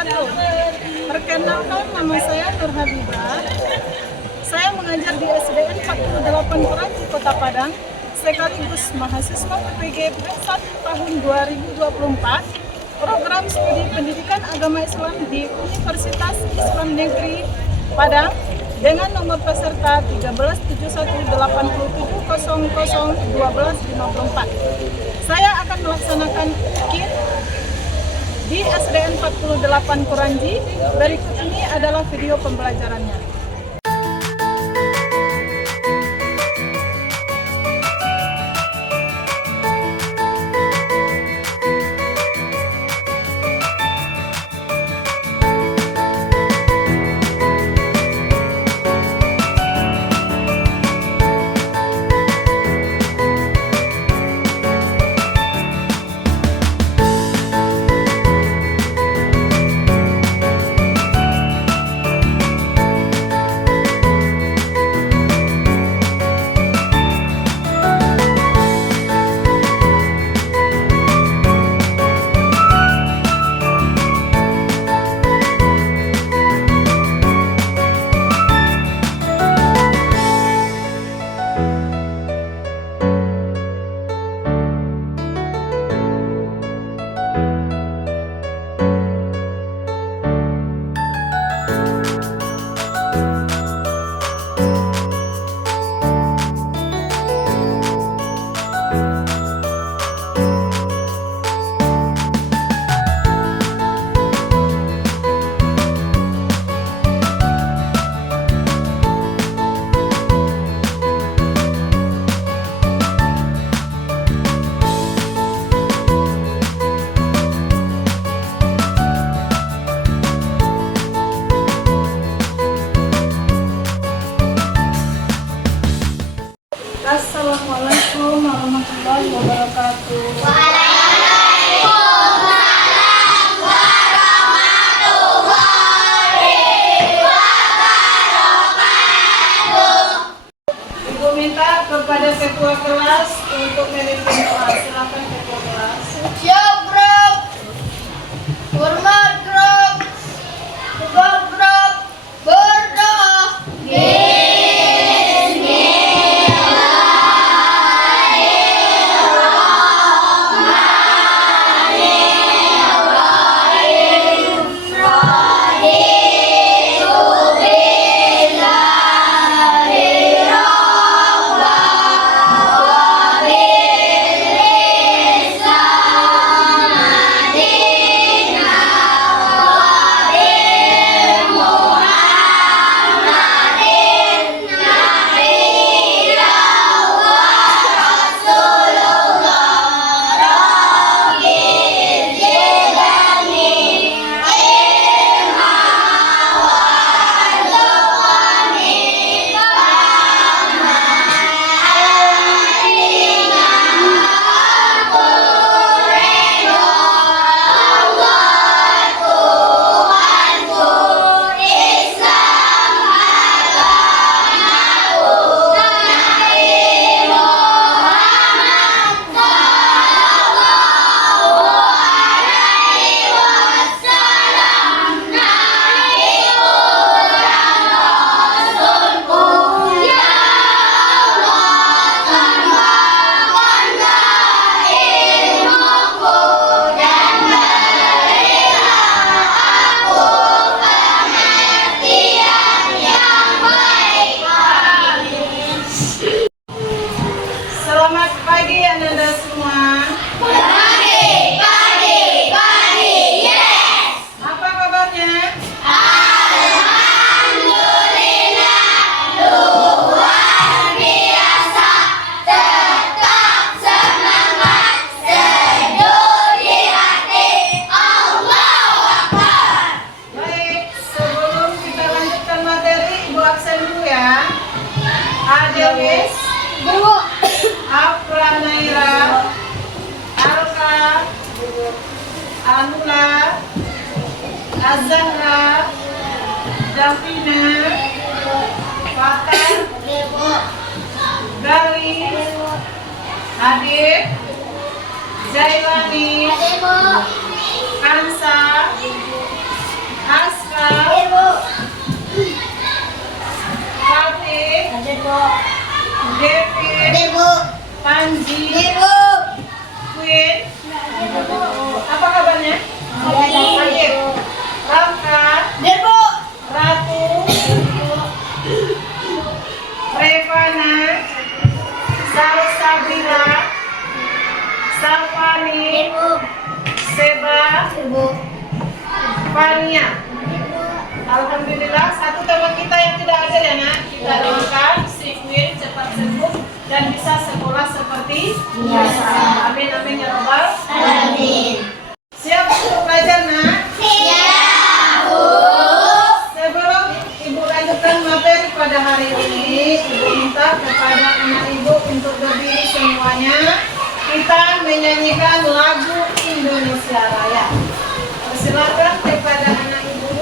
wabarakatuh. Perkenalkan, nama saya Nur Habibah. Saya mengajar di SDN 48 Kuranji, Kota Padang, sekaligus mahasiswa PPG 1 tahun 2024, program studi pendidikan agama Islam di Universitas Islam Negeri Padang dengan nomor peserta 13.8187001254. Saya akan melaksanakan KIT di SDN 48 Kuranji. Berikut ini adalah video pembelajarannya. Assalamualaikum warahmatullahi wabarakatuh. Waalaikumsalam warahmatullahi wabarakatuh. Ibu minta kepada ketua kelas untuk memimpin doa. Silakan ketua kelas. Siap, Grup. Hormat, Grup. Tugas Grup. Berdoa. Selamat pagi Anda semua. Pagi, yes. Apa kabarnya? Alhamdulillah, luar biasa. Tetap semangat, sejuk di hati. Allahu Akbar. Baik, sebelum kita lanjutkan materi, Ibu absen dulu ya. Adewis, Bu. Afranaira, Alka, Anula, Azahra, Davina, Fatah, Gali, Adib, Jailani, Kansa, Dania. Alhamdulillah, satu teman kita yang tidak ada ya nak, kita doakan si Queen cepat sembuh dan bisa sekolah seperti biasa. Amin amin ya rabbal alamin. Siap untuk belajar nak? Siap, Bu. Sebelum ibu lanjutkan materi pada hari ini, ibu minta kepada anak ibu untuk berdiri semuanya. Kita menyanyikan lagu Indonesia Raya. Silakan kepada anak ibu.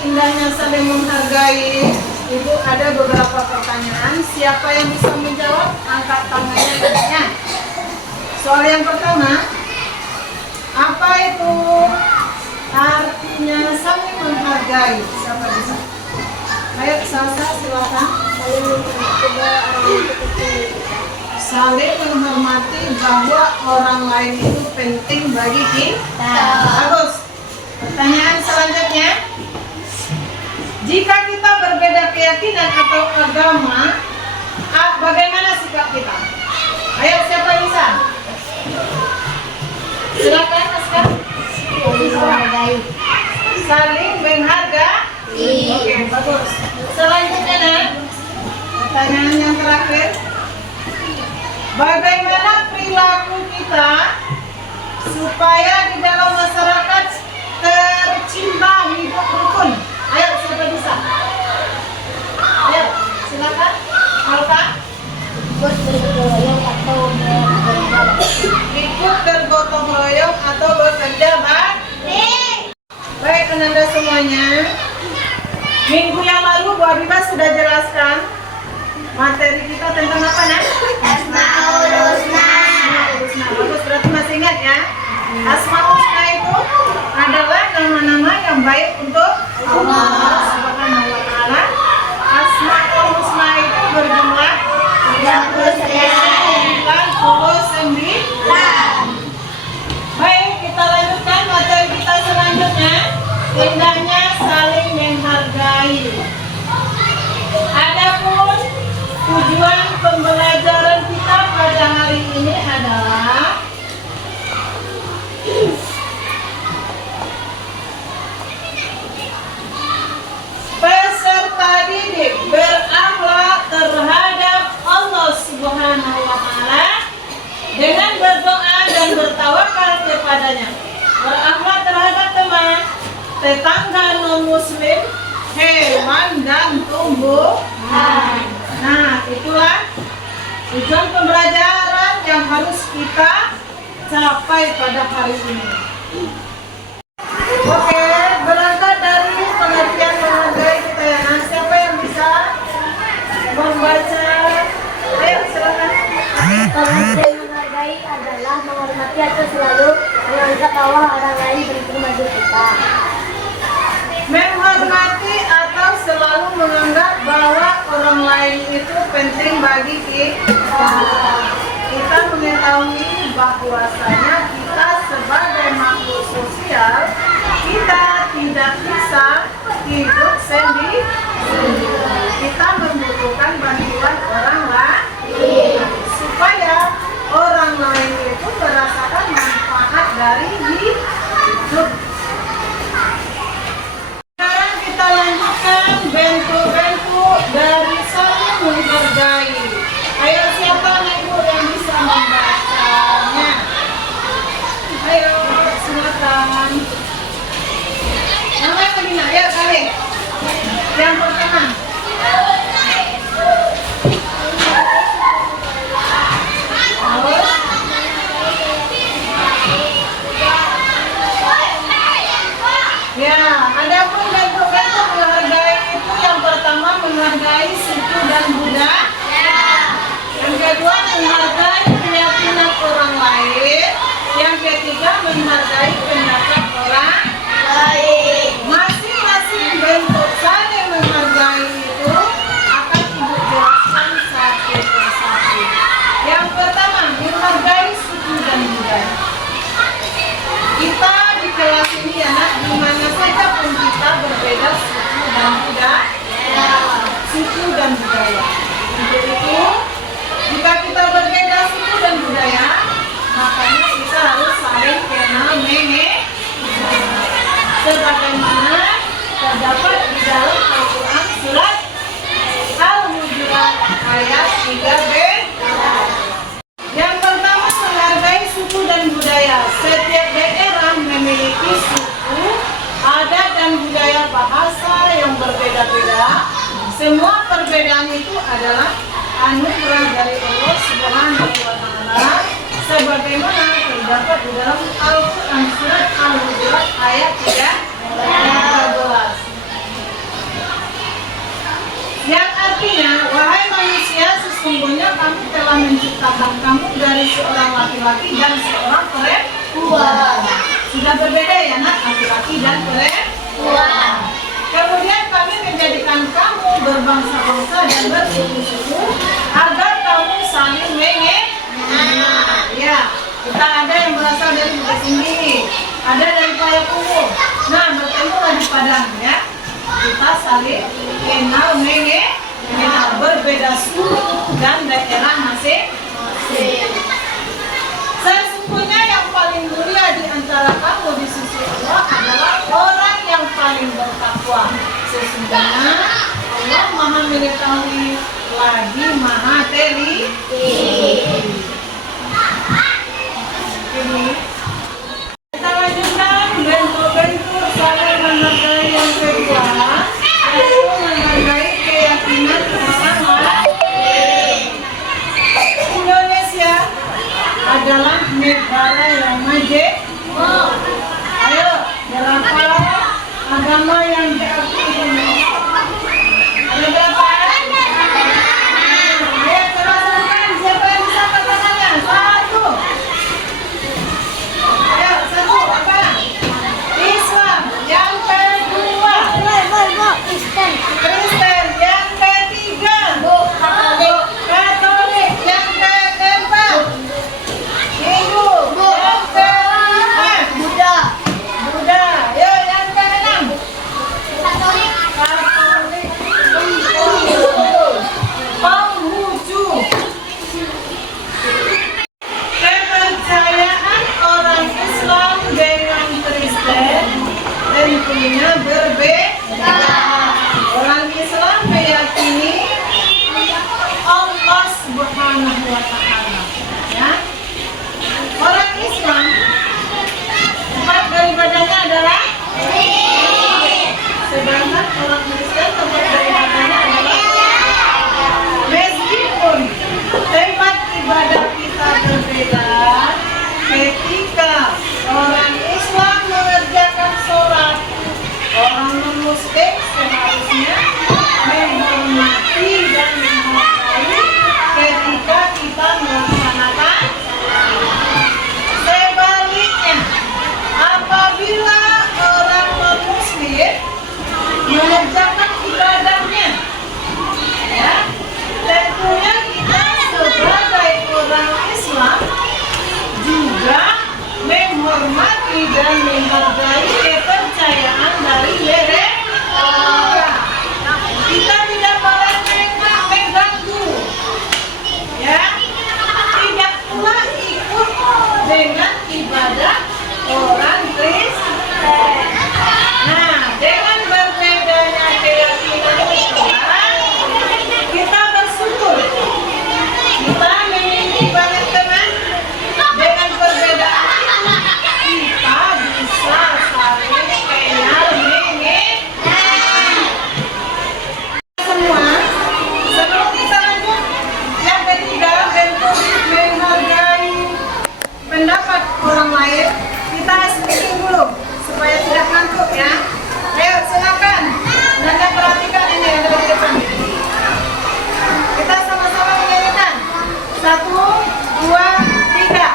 Indahnya saling menghargai. Ibu ada beberapa pertanyaan. Siapa yang bisa menjawab? Angkat tangannya katanya. Soal yang pertama, apa itu artinya saling menghargai? Siapa bisa? Ayo Salsa silakan. Saling menghormati bahwa orang lain itu penting bagi kita. Bagus. Pertanyaan selanjutnya. Jika kita berbeda keyakinan atau agama, bagaimana sikap kita? Ayo siapa bisa? Silakan Aska. Saling menghargai. Oke, bagus. Selanjutnya nak, pertanyaan yang terakhir. Bagaimana perilaku kita supaya di dalam masyarakat tercipta hidup rukun? Ayo siapa bisa? Ayo silakan. Alka. Ikut bergotong royong atau bekerja bakti. Baik Ananda semuanya. Minggu yang lalu Bu Habibah sudah jelaskan materi kita tentang apa nak? Asmaul Husna. Bagus, berarti masih ingat ya? Asmaul Husna itu adalah nama-nama yang baik untuk Allah Subhanahu wa taala. Asmaul Husna itu berjumlah 99. Baik, kita lanjutkan materi kita selanjutnya. Indahnya saling menghargai. Adapun tujuan pembelajaran kita pada hari ini adalah peserta didik berakhlak terhadap Allah Subhanahu wa taala dengan berdoa dan bertawakal kepadanya. Berakhlak terhadap teman, tetangga non-muslim, hewan dan tumbuhan. Nah, itulah tujuan pembelajaran yang harus kita capai pada hari ini. Oke, berangkat dari pengertian menghargai kita ya. Nah, siapa yang bisa membaca? Ayo membagi kita. Kita mengetahui bahwasanya kita sebagai makhluk sosial, kita tidak bisa hidup sendiri. Kita membutuhkan bantuan orang lain supaya orang lain itu merasakan manfaat dari hidup. Sekarang kita lanjutkan bentuk-bentuk dari saling menghargai. Ayo, siapa ibu yang bisa membacanya? Ayo, silakan. Namanya lagi nak, ya kali. Yang pertama. Ya, ada pun bentuk-bentuk menghargai itu yang pertama menghargai suku dan budaya. Yang kedua menghargai keyakinan orang lain. Yang ketiga menghargai pendapat orang lain. Masing-masing bentuk saling menghargai itu akan ibu jelaskan satu persatu. Yang pertama menghargai suku dan budaya. Kita di kelas ini ya nak, di mana saja pun kita berbeda suku dan budaya. Suku dan budaya. Untuk itu, jika kita berbeda suku dan budaya, makanya kita harus saling kenal mengenai. Sebagaimana terdapat di dalam Al-Quran surat Al-Hujurat ayat 3b. Yang pertama menghargai suku dan budaya. Setiap daerah memiliki suku, adat dan budaya bahasa yang berbeda-beda. Semua perbedaan itu adalah anugerah dari Allah Subhanahu wa Ta'ala, sebagaimana terdapat di dalam Al-Quran surat Al-Hujurat ayat 13. Yang artinya, wahai manusia, sesungguhnya kami telah menciptakan kamu dari seorang laki-laki dan seorang perempuan. Sudah berbeda ya nak, laki-laki dan perempuan. Kemudian kami menjadikan kamu berbangsa-bangsa dan bersuku-suku agar kamu saling mengenal. Ya, kita ada yang berasal dari Bukit Tinggi, ada dari Payakumbuh. Nah, bertemulah di Padang ya. Kita saling kenal mengenal, berbeda suku dan daerah masing-masing. Sesungguhnya yang paling mulia di antara kamu di sisi Allah adalah orang yang paling bertakwa. Sesungguhnya Allah Maha mengetahui lagi Maha teliti. Ini kita lanjutkan bentuk-bentuk saling menghargai yang kedua, yaitu menghargai keyakinan orang lain. Indonesia adalah negara yang maju. Ayo, berapa agama yang diakui di Indonesia? Ada berapa? Ayo, teruskan. Siapa yang bisa katakannya? Satu. Ayo, satu. Apa? Islam. Yang kedua. Kristen. Yang ketiga. Katolik. Yang keempat. Hindu. Yang kelima. Buddha. Yo, yang keenam. Katolik. Konghucu. Kepercayaan orang Islam dengan Kristen tentunya berbeda. Orang Islam meyakini Allah Subhanahu wa Ta'ala. Ya. Orang Islam tempat beribadahnya adalah sedangkan orang Kristen tempat beribadahnya adalah meskipun tempat ibadah kita berbeda, ketika orang Islam mengerjakan sholat, orang non-Muslim seharusnya menghormati dan menghargai ketika kita melaksanakan. Sebaliknya, apabila orang non-Muslim mengerjakan ya. Ayo silakan. Nanda perhatikan ini ada di depan. Kita sama-sama menyanyikan. 1, 2, 3.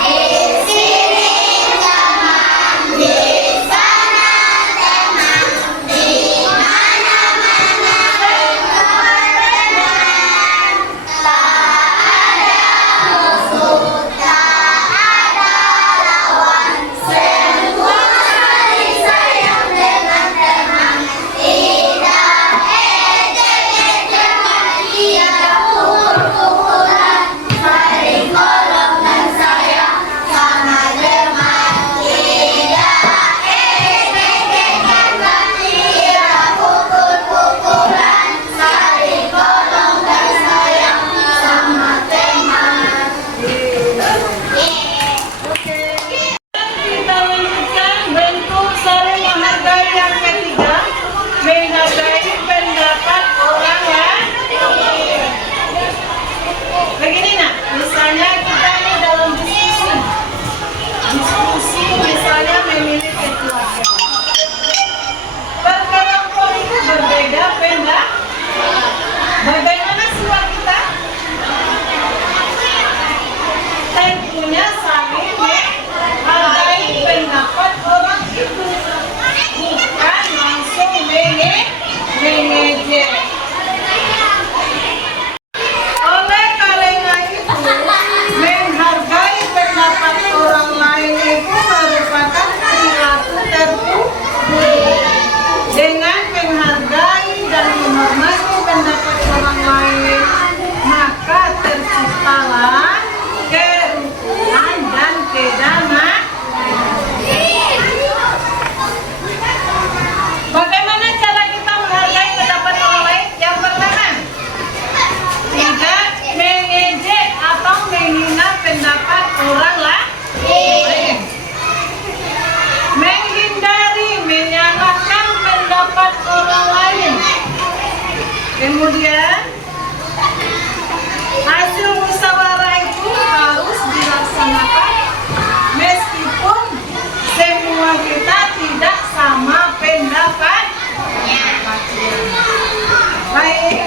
Di sini teman, di sana teman, di mana-mana teman. Tak ada musuh, tak ada lawan. Semua saling sayang dengan teman. Tidak ejek-ejekan, tidak pukul-pukulan. Saling tolong dan sayang sama teman. Tidak ejek-ejekan, tidak pukul-pukulan. Saling tolong dan sayang sama teman. Oke. Kita lanjutkan bentuk saling menghargai yang ketiga. Menghargai pendapat orang lain. Begini nak, misalnya kita ini dalam diskusi misalnya memilih keluarga. Berkelompok itu berbeda pendapat. Bagaimana sikap kita? Tentunya saling menghargai pendapat orang itu, bukan langsung mengejek. Oleh karena itu, menghargai pendapat orang lain itu merupakan perilaku terpuji. Dengan menghargai dan menghormati pendapat orang lain, maka terciptalah kerukunan dan kedamaian. Bagaimana cara kita menghargai pendapat orang lain? Yang pertama, tidak mengejek atau menghina pendapat orang lain. Menghindari menyalahkan pendapat orang lain. Kemudian, hasil musyawarah itu harus dilaksanakan meskipun semua kita tidak sama pendapat. Baik.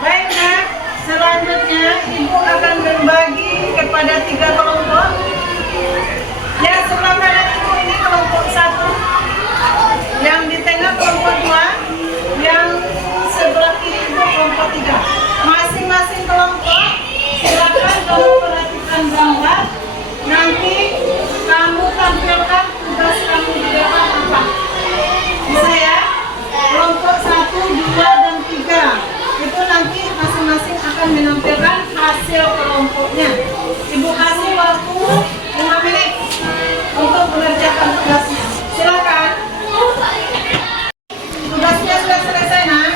Baik, Nak. Selanjutnya Ibu akan berbagi kepada 3 kelompok. Yang sebelah kanan Ibu ini kelompok 1, yang di tengah kelompok 2, yang sebelah kiri Ibu kelompok 3. Masing-masing kelompok silakan kamu perhatikan gambar. Nanti kamu tampilkan tugas kamu di depan apa. Bisa ya? Kelompok 1, 2, dan 3. Itu nanti masing-masing akan menampilkan hasil kelompoknya. Ibu kasih waktu 5 menit untuk mengerjakan tugasnya. Silakan. Tugasnya sudah selesai, Nak?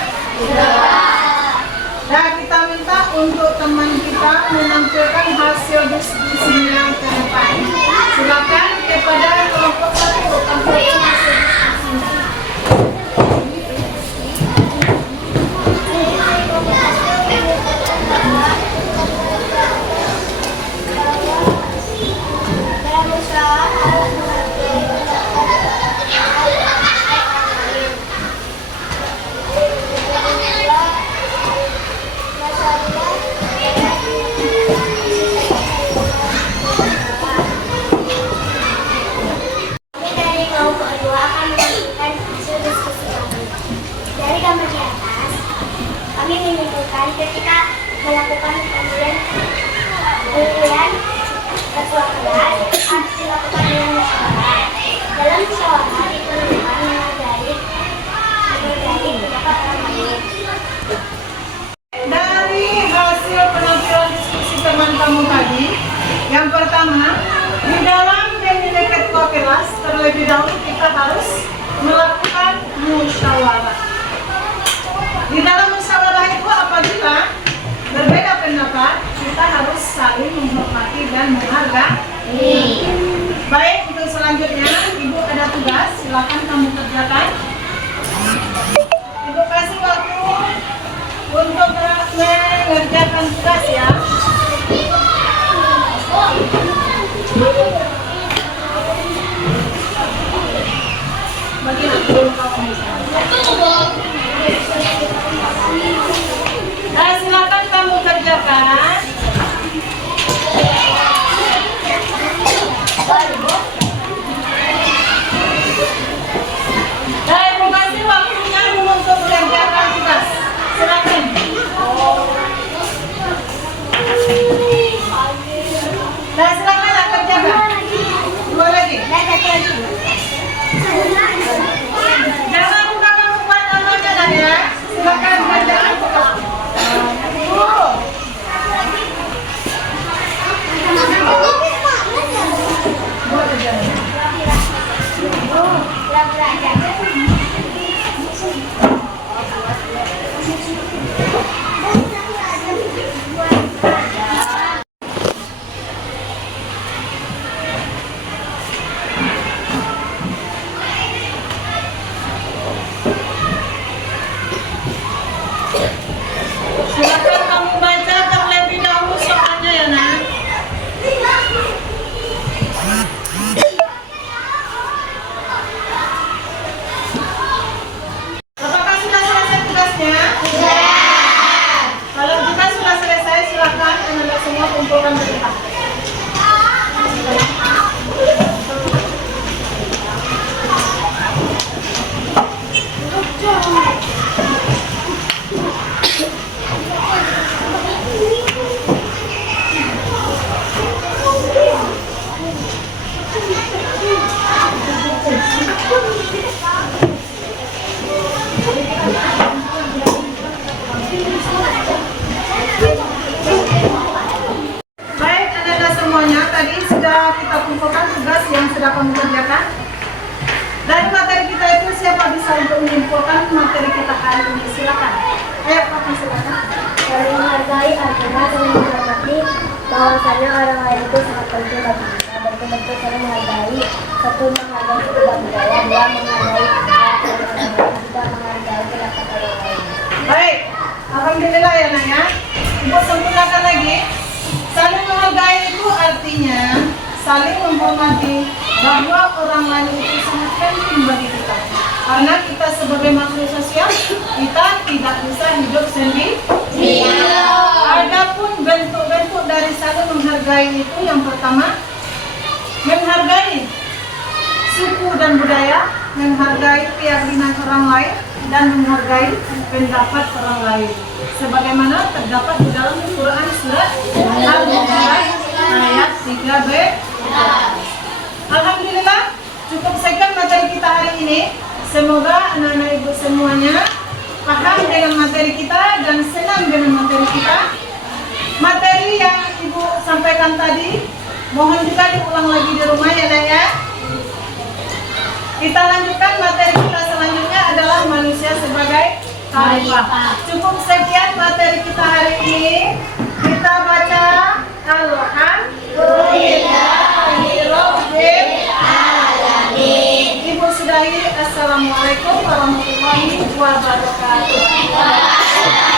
Nah, kita minta untuk teman kita menampilkan hasil diskusinya yang ke depan. Silakan kepada kelompok 1 tampilkan hasil diskusinya. Kami menyimpulkan ketika melakukan pemilihan ketua kelas harus dilakukan dengan musyawarah. Dalam musyawarah diperlukan menghargai pendapat orang lain. Dari hasil penampilan diskusi teman kamu tadi, yang pertama, di dalam memilih ketua kelas terlebih dahulu kita harus melakukan musyawarah. Di dalam musyawarah itu apabila berbeda pendapat, kita harus saling menghormati dan menghargai. Baik, untuk selanjutnya Ibu ada tugas, silakan kamu kerjakan. Ibu kasih waktu untuk mengerjakan tugas ya. Silakan kamu kerjakan. Terima kasih waktunya untuk mengerjakan tugas. Silakan. Silakan kerjakan. Dua lagi. Jangan lupa kamu buat namanya lah ya. Silakan kerjakan. Silakan kamu baca terlebih dahulu soalnya ya nak. Apakah sudah selesai tugasnya? Sudah. Kalau kita sudah selesai, silakan anak-anak semua kumpulkan berita. Baik anak-anak semuanya, tadi sudah kita kumpulkan tugas yang sudah kamu kerjakan. Dari materi kita itu siapa bisa untuk menyimpulkan materi kita hari ini? Silakan. Ayo Papa silakan. Saling menghargai artinya saling menghormati, bahwasanya orang lain itu sangat penting bagi kita. Bentuk-bentuk saling menghargai, satu menghargai sebuah budaya, dua menghargai tiga menghargai pendapat orang lain. Baik, alhamdulillah ya nak ya. Ibu sempurnakan lagi. Saling menghargai itu artinya saling menghormati bahwa orang lain itu sangat penting bagi kita. Karena kita sebagai makhluk sosial, kita tidak bisa hidup sendiri. Adapun bentuk-bentuk dari saling menghargai itu yang pertama, menghargai suku dan budaya, menghargai keyakinan orang lain, dan menghargai pendapat orang lain. Sebagaimana terdapat di dalam Quran surat Al-Baqarah ayat 3b. Alhamdulillah, cukup sekian materi kita hari ini. Semoga anak-anak ibu semuanya paham dengan materi kita dan senang dengan materi kita. Materi yang ibu sampaikan tadi, mohon juga diulang lagi di rumah ya nak ya. Kita lanjutkan materi kita selanjutnya adalah manusia sebagai khalifah. Cukup sekian materi kita hari ini. Kita baca Alhamdulillahirobbil alamin. Ibu sudahi. Assalamualaikum warahmatullahi wabarakatuh.